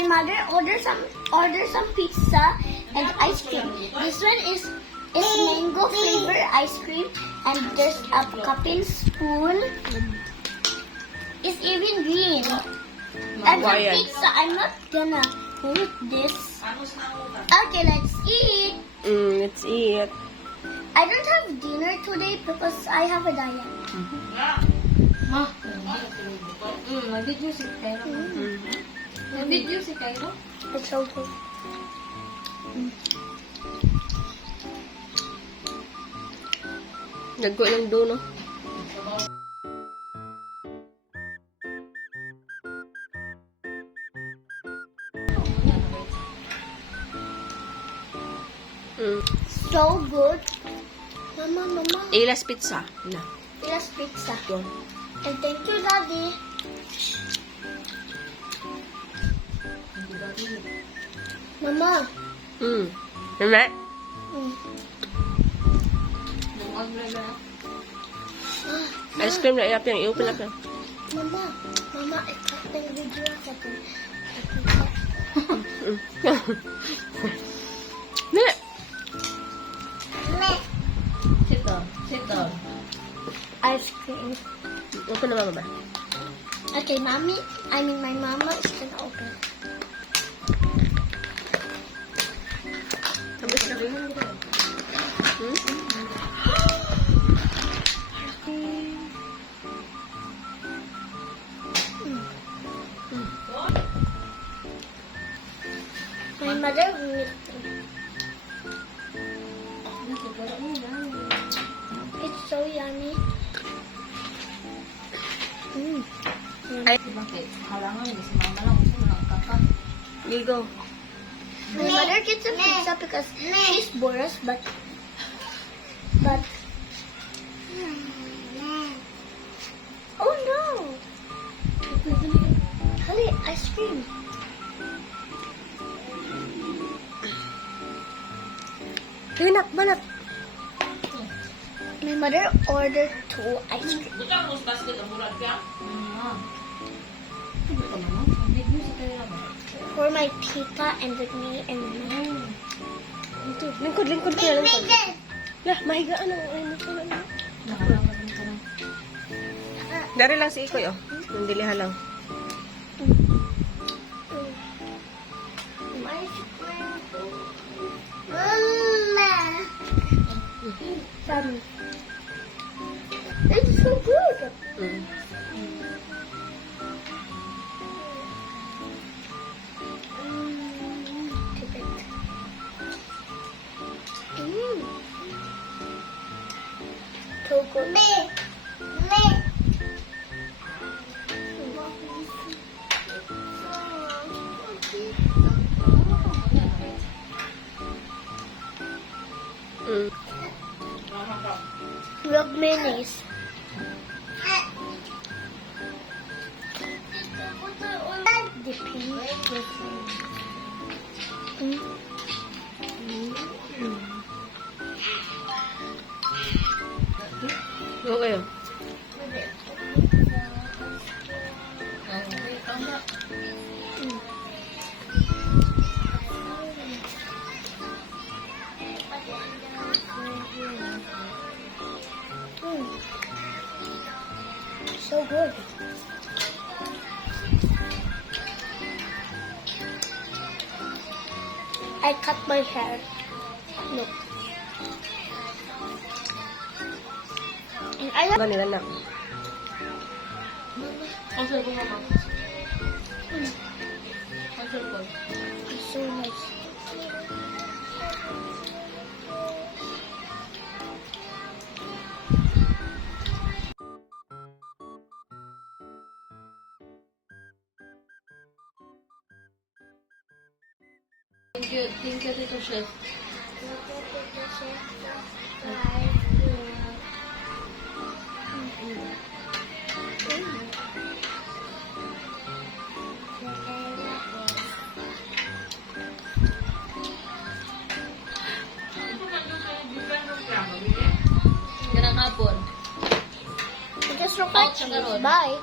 my mother ordered some pizza and ice cream. This one is mango flavor ice cream, and there's a cupping spoon. It's even green. And some pizza. I'm not gonna eat this. Okay, let's eat. Let's eat. I don't have dinner today because I have a diet. Ma, nag-video si Cairo. Nag-video si Cairo? It's so good. Nagko lang doon, no? So good. Mama. Ilas pizza. Na. Here's pizza. Go. And thank you, Daddy. Mama. Mama? Mm. Ice cream na iap yan. I-open up yan. Mama, ikat na yung video ako. Nila. Sit down. Sit down. Ice cream. Open na mama ba? Okay, my mama is gonna open. Tapos na rin. My mother will. It's so yummy. Bakit? Halangan, hindi si mama lang. Gusto mo lang kakat. Ligo. My mother gets a pizza because she's Boris, but oh no! Honey, ice cream. Hinak, balat. My mother ordered 2 ice cream. Nag-video si Cairo ba? For my tita and with me and me. Ito. Lingkod kaya. Lah, mahigaan ang ano ko lang. Nakalangan din ka lang. Dari lang si Ikoy, oh. Yung diliha lang. My screen. Mama. It's so good. Tip it. So good. Look, mayonnaise. Dipping. Okay, oh. So good. I cut my hair. Look. And I have Ganila na. Ang sarap ko, mama. Ang sarap ko. it's so nice. Thank you, Tito Chef. Ganang hapon. Just look like Ouch, ang ganon. Bye.